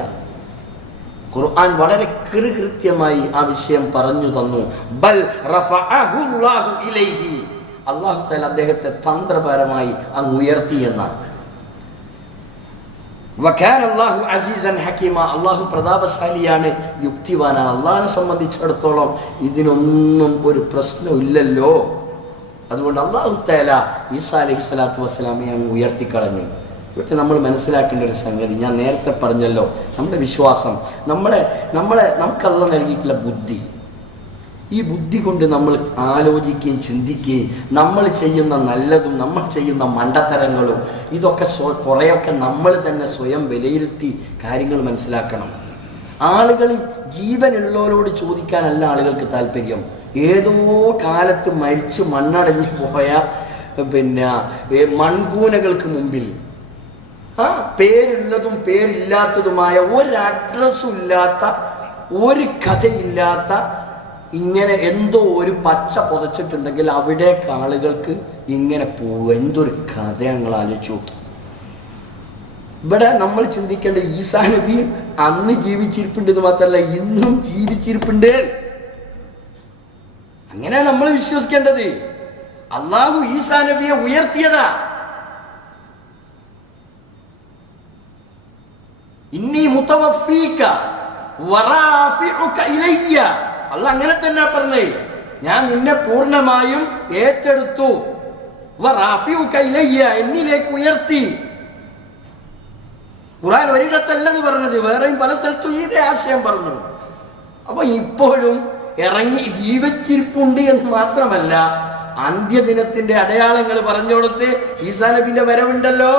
ഖുർആൻ വളരെ കൃത്യമായി ആ വിഷയം പറഞ്ഞു തന്നു. ബൽ റഫഅഹു അല്ലാഹു ഇലൈഹി, അല്ലാഹു തആല അദ്ദേഹത്തെ തന്ത്രപരമായി അങ്ങ് ഉയർത്തി എന്നാണ്. വകാന അല്ലാഹു അസീസൻ ഹകീമ, അല്ലാഹു പ്രതാപശാലിയാണ്, യുക്തിവാനാണ്. അല്ലാഹുവിനെ സംബന്ധിച്ചിടത്തോളം ഇതിനൊന്നും ഒരു പ്രശ്നമില്ലല്ലോ. അതുകൊണ്ട് അല്ലാഹു തആല ഈസാ അലൈഹി സ്വലാത്തു വസ്സലാമയെ അങ്ങ് ഉയർത്തിക്കളഞ്ഞു. ഇവിടെ നമ്മൾ മനസ്സിലാക്കേണ്ട ഒരു സംഗതി ഞാൻ നേരത്തെ പറഞ്ഞല്ലോ, നമ്മുടെ വിശ്വാസം, നമുക്ക് അല്ലാഹു നൽകിയിട്ടുള്ള ബുദ്ധി, ഈ ബുദ്ധി കൊണ്ട് നമ്മൾ ആലോചിക്കുകയും ചിന്തിക്കുകയും നമ്മൾ ചെയ്യുന്ന നല്ലതും നമ്മൾ ചെയ്യുന്ന മണ്ടത്തരങ്ങളും ഇതൊക്കെ കുറേയൊക്കെ നമ്മൾ തന്നെ സ്വയം വിലയിരുത്തി കാര്യങ്ങൾ മനസ്സിലാക്കണം. ആളുകൾ ജീവനുള്ളവരോട് ചോദിക്കാനല്ല ആളുകൾക്ക് താല്പര്യം. ഏതോ കാലത്ത് മരിച്ച് മണ്ണടഞ്ഞു പോയ മൺകൂനകൾക്ക് മുമ്പിൽ പേരുള്ളതും പേരില്ലാത്തതുമായ ഒരു അഡ്രസ്സും ഇല്ലാത്ത, ഒരു കഥയില്ലാത്ത, ഇങ്ങനെ എന്തോ ഒരു പച്ച പുതച്ചിട്ടുണ്ടെങ്കിൽ അവിടേക്ക് ആളുകൾക്ക് ഇങ്ങനെ പോവുക. എന്തൊരു കഥ ഞങ്ങൾ ആലോചിച്ചു നോക്കി. ഇവിടെ നമ്മൾ ചിന്തിക്കേണ്ട ഈസാ നബി അന്ന് ജീവിച്ചിരിപ്പുണ്ടെന്ന് മാത്രമല്ല ഇന്നും ജീവിച്ചിരിപ്പുണ്ട്. അങ്ങനെ നമ്മൾ വിശ്വസിക്കേണ്ടത്. അള്ളാഹു ഈസാ നബിയെ ഉയർത്തിയതാ. ഇന്നി മുതവഫീക വറാഫിഉക ഇലയ്യ, അല്ലാഹ് അങ്ങനെ തന്നെ പറഞ്ഞേ, ഞാൻ നിന്നെ പൂർണ്ണമായും ഏറ്റെടുത്തു. വറാഫിഉക ഇലയ്യ, എന്നിലേക്ക് ഉയർത്തി. ഖുർആൻ ഒരിടത്തല്ലത് പറഞ്ഞത്, വേറെയും പല സ്ഥലത്തും ഇതേ ആശയം പറഞ്ഞു. അപ്പൊ ഇപ്പോഴും ഇറങ്ങി ജീവിച്ചിരിപ്പുണ്ട് എന്ന് മാത്രമല്ല, അന്ത്യദിനത്തിന്റെ അടയാളങ്ങൾ പറഞ്ഞുകൊടുത്ത് ഈസാ നബിന്റെ വരവുണ്ടല്ലോ.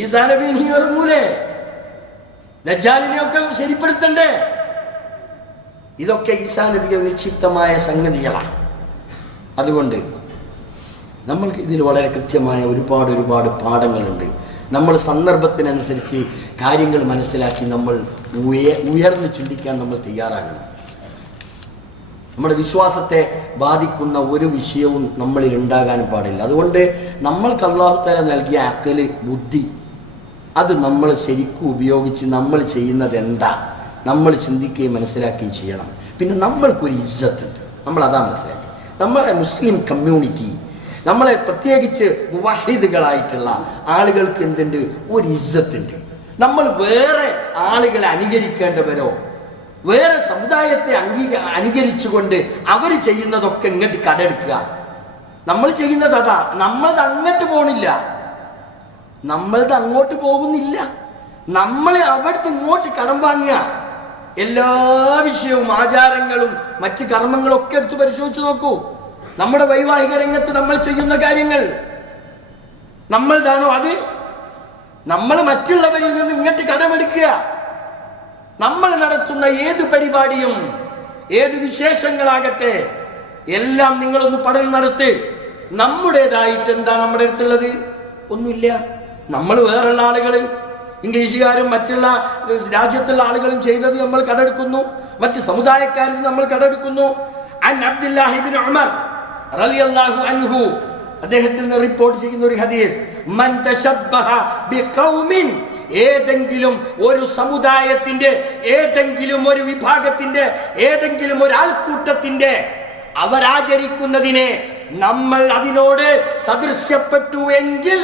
ഈസാ നബി നീ ഇറങ്ങൂലേ, ദജ്ജാലിനെയൊക്കെ ശരിപ്പെടുത്തണ്ടേ? ഇതൊക്കെ ഈസാ നബികൾ നിക്ഷിപ്തമായ സംഗതികളാണ്. അതുകൊണ്ട് നമ്മൾക്ക് ഇതിൽ വളരെ കൃത്യമായ ഒരുപാട് പാഠങ്ങളുണ്ട്. നമ്മൾ സന്ദർഭത്തിനനുസരിച്ച് കാര്യങ്ങൾ മനസ്സിലാക്കി നമ്മൾ ഉയർന്നു ചിന്തിക്കാൻ നമ്മൾ തയ്യാറാകണം. നമ്മുടെ വിശ്വാസത്തെ ബാധിക്കുന്ന ഒരു വിഷയവും നമ്മളിൽ ഉണ്ടാകാൻ പാടില്ല. അതുകൊണ്ട് നമ്മൾക്ക് അല്ലാഹു തആല നൽകിയ അഖല്, ബുദ്ധി, അത് നമ്മൾ ശരിക്കും ഉപയോഗിച്ച് നമ്മൾ ചെയ്യുന്നത് എന്താ നമ്മൾ ചിന്തിക്കുകയും മനസ്സിലാക്കുകയും ചെയ്യണം. പിന്നെ നമ്മൾക്കൊരു ഇസ്സത്തുണ്ട്, നമ്മളതാ മനസ്സിലാക്കി. നമ്മളെ മുസ്ലിം കമ്മ്യൂണിറ്റി, നമ്മളെ പ്രത്യേകിച്ച് മുവഹിദുകളായിട്ടുള്ള ആളുകൾക്ക് എന്തുണ്ട്, ഒരു ഇസ്സത്തുണ്ട്. നമ്മൾ വേറെ ആളുകളെ അനുകരിക്കേണ്ടവരോ വേറെ സമുദായത്തെ അനുകരിച്ചുകൊണ്ട് അവർ ചെയ്യുന്നതൊക്കെ ഇങ്ങോട്ട് കടെടുക്കുക. നമ്മൾ ചെയ്യുന്നത് അതാ, നമ്മളത് അങ്ങോട്ട് പോകണില്ല, നമ്മളത് അങ്ങോട്ട് പോകുന്നില്ല. നമ്മൾ അവിടുന്ന് ഇങ്ങോട്ട് കടം വാങ്ങുക. എല്ലാ വിഷയവും ആചാരങ്ങളും മറ്റ് കർമ്മങ്ങളും ഒക്കെ എടുത്ത് പരിശോധിച്ച് നോക്കൂ. നമ്മുടെ വൈവാഹിക രംഗത്ത് നമ്മൾ ചെയ്യുന്ന കാര്യങ്ങൾ നമ്മൾതാണോ അത്? നമ്മൾ മറ്റുള്ളവരിൽ നിന്ന് ഇങ്ങോട്ട് കടമെടുക്കുക. നമ്മൾ നടത്തുന്ന ഏത് പരിപാടിയും ഏത് വിശേഷങ്ങളാകട്ടെ എല്ലാം നിങ്ങളൊന്ന് പഠനം നടത്തി. നമ്മുടേതായിട്ട് എന്താ നമ്മുടെ അടുത്തുള്ളത്? ഒന്നുമില്ല. നമ്മൾ വേറുള്ള ആളുകൾ, ഇംഗ്ലീഷുകാരും മറ്റുള്ള രാജ്യത്തുള്ള ആളുകളും ചെയ്തത് നമ്മൾ കടെടുക്കുന്നു, മറ്റ് സമുദായക്കാരിൽ നമ്മൾ കടെടുക്കുന്നു. അൻ അബ്ദുല്ലാഹി ഇബ്നു ഉമർ റളിയല്ലാഹു അൻഹു അദ്ദേഹത്തിൽ നിന്ന് റിപ്പോർട്ട് ചെയ്യുന്ന ഒരു ഹദീസ്, മൻ തശബ്ബഹ ബിഖൗമിൻ, ഏതെങ്കിലും ഒരു സമുദായത്തിന്റെ, ഏതെങ്കിലും ഒരു വിഭാഗത്തിന്റെ, ഏതെങ്കിലും ഒരു ആൾക്കൂട്ടത്തിന്റെ അവരാചരിക്കുന്നതിനെ നമ്മൾ അതിനോട് സദൃശ്യപ്പെട്ടു എങ്കിൽ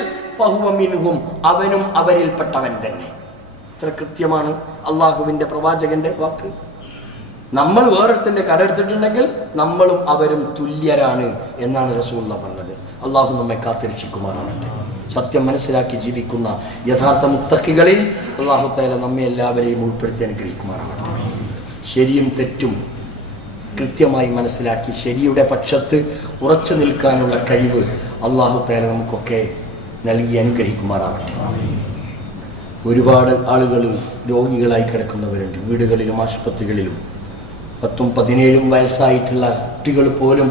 അവനും അവരിൽപ്പെട്ടവൻ തന്നെ. ഇത്ര കൃത്യമാണ് അള്ളാഹുവിന്റെ പ്രവാചകന്റെ വാക്ക്. നമ്മൾ വേറൊരുത്തിന്റെ കടമെടുത്തിട്ടുണ്ടെങ്കിൽ നമ്മളും അവരും തുല്യരാണ് എന്നാണ് റസൂലുള്ളാഹി പറഞ്ഞത്. അള്ളാഹു നമ്മെ കാത്തിരക്ഷിക്കുമാറാവട്ടെ. സത്യം മനസ്സിലാക്കി ജീവിക്കുന്ന യഥാർത്ഥ മുത്തഖികളിൽ അള്ളാഹു തആല നമ്മെ എല്ലാവരെയും ഉൾപ്പെടുത്തി അനുഗ്രഹിക്കുമാറാവട്ടെ. ശരിയും തെറ്റും കൃത്യമായി മനസ്സിലാക്കി ശരിയുടെ പക്ഷത്ത് ഉറച്ചു നിൽക്കാനുള്ള കഴിവ് അള്ളാഹു തആല നമുക്കൊക്കെ നൽകി അനുഗ്രഹിക്കുമാറാവട്ടെ. ഒരുപാട് ആളുകൾ രോഗികളായി കിടക്കുന്നവരുണ്ട്, വീടുകളിലും ആശുപത്രികളിലും. 10-17 വയസ്സായിട്ടുള്ള കുട്ടികൾ പോലും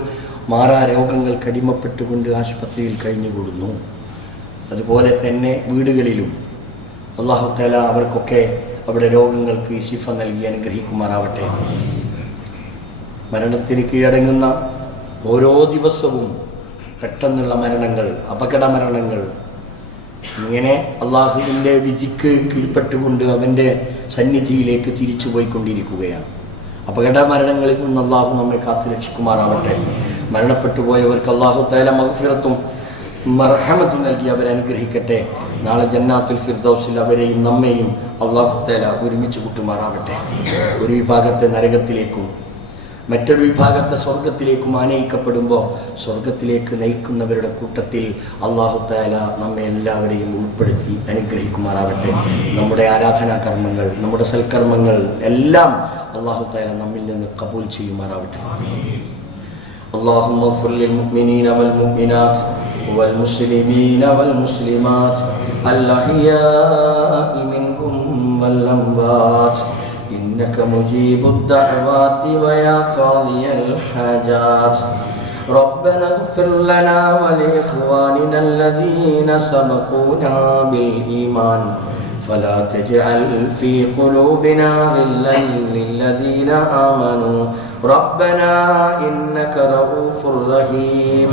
മാറാ രോഗങ്ങൾക്ക് അടിമപ്പെട്ടുകൊണ്ട് ആശുപത്രിയിൽ കഴിഞ്ഞുകൂടുന്നു. അതുപോലെ തന്നെ വീടുകളിലും അല്ലാഹു തആല അവർക്കൊക്കെ അവിടെ രോഗങ്ങൾക്ക് ശിഫ നൽകി അനുഗ്രഹിക്കുമാറാവട്ടെ. മരണത്തിന് കീഴടങ്ങുന്ന ഓരോ ദിവസവും പെട്ടെന്നുള്ള മരണങ്ങൾ, അപകട മരണങ്ങൾ, ഇങ്ങനെ അള്ളാഹുവിൻ്റെ വിധിക്ക് കീഴ്പ്പെട്ടുകൊണ്ട് അവൻ്റെ സന്നിധിയിലേക്ക് തിരിച്ചു പോയിക്കൊണ്ടിരിക്കുകയാണ്. അപകട മരണങ്ങളിൽ നിന്ന് അള്ളാഹു നമ്മെ കാത്തു രക്ഷിക്കുമാറാവട്ടെ. മരണപ്പെട്ടു പോയവർക്ക് അള്ളാഹു തആല മഗ്ഫിറത്തും മർഹമത്തും നൽകി അവരെ അനുഗ്രഹിക്കട്ടെ. നാളെ ജന്നാത്തുൽ ഫിർദൗസിൽ അവരെയും നമ്മെയും അള്ളാഹു തആല ഒരുമിച്ച് കൂട്ടുമാറാവട്ടെ. ഒരു വിഭാഗത്തെ നരകത്തിലേക്കും മറ്റൊരു വിഭാഗത്തെ സ്വർഗത്തിലേക്കും ആനയിക്കപ്പെടുമ്പോൾ സ്വർഗത്തിലേക്ക് നയിക്കുന്നവരുടെ കൂട്ടത്തിൽ അല്ലാഹു തആല നമ്മെ എല്ലാവരെയും ഉൾപ്പെടുത്തി അനുഗ്രഹിക്കുമാറാവട്ടെ. നമ്മുടെ ആരാധനാ കർമ്മങ്ങൾ, നമ്മുടെ സൽക്കർമ്മങ്ങൾ എല്ലാം അല്ലാഹു തആല നമ്മിൽ നിന്ന് ഖബൂൽ ചെയ്യുമാറാവട്ടെ. اللهم اغفر للمؤمنين والمؤمنات والمسلمين والمسلمات الأحياء منهم والأموات إنك مجيب الدعوات ويا قاضي الحاجات. ربنا اغفر لنا ولإخواننا الذين سبقونا بالإيمان فلا تجعل في قلوبنا غلا للذين آمنوا ربنا إنك رؤوف رحيم.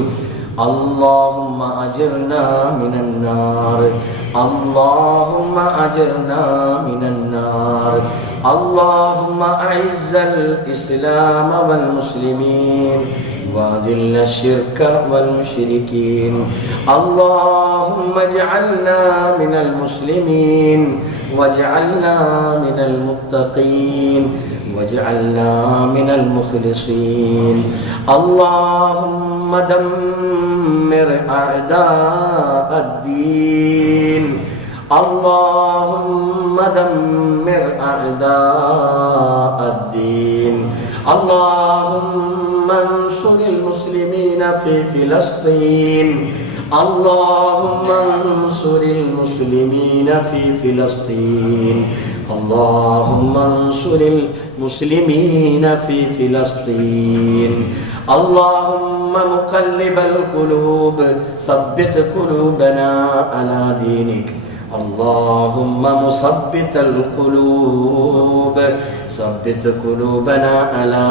اللهم أجرنا من النار، اللهم أجرنا من النار. اللهم أعز الإسلام والمسلمين وأذل الشرك والمشركين. اللهم اجعلنا من المسلمين واجعلنا من المتقين واجعلنا من المخلصين. اللهم دمر أعداء الدين، اللهم دمر أعداء الدين. اللهم انصر المسلمين في فلسطين، اللهم انصر المسلمين في فلسطين، اللهم انصر المسلمين في فلسطين. اللهم مقلب القلوب ثبت قلوبنا على دينك. اللهم مثبت القلوب ثبت قلوبنا على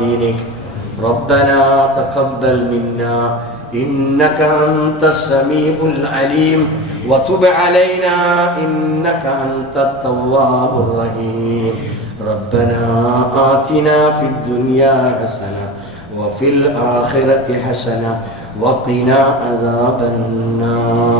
دينك. ربنا تقبل منا إنك أنت السميع العليم وتب علينا إنك أنت التواب الرحيم. ربنا آتنا في الدنيا حسنة وفي الآخرة حسنة وقنا عذاب النار.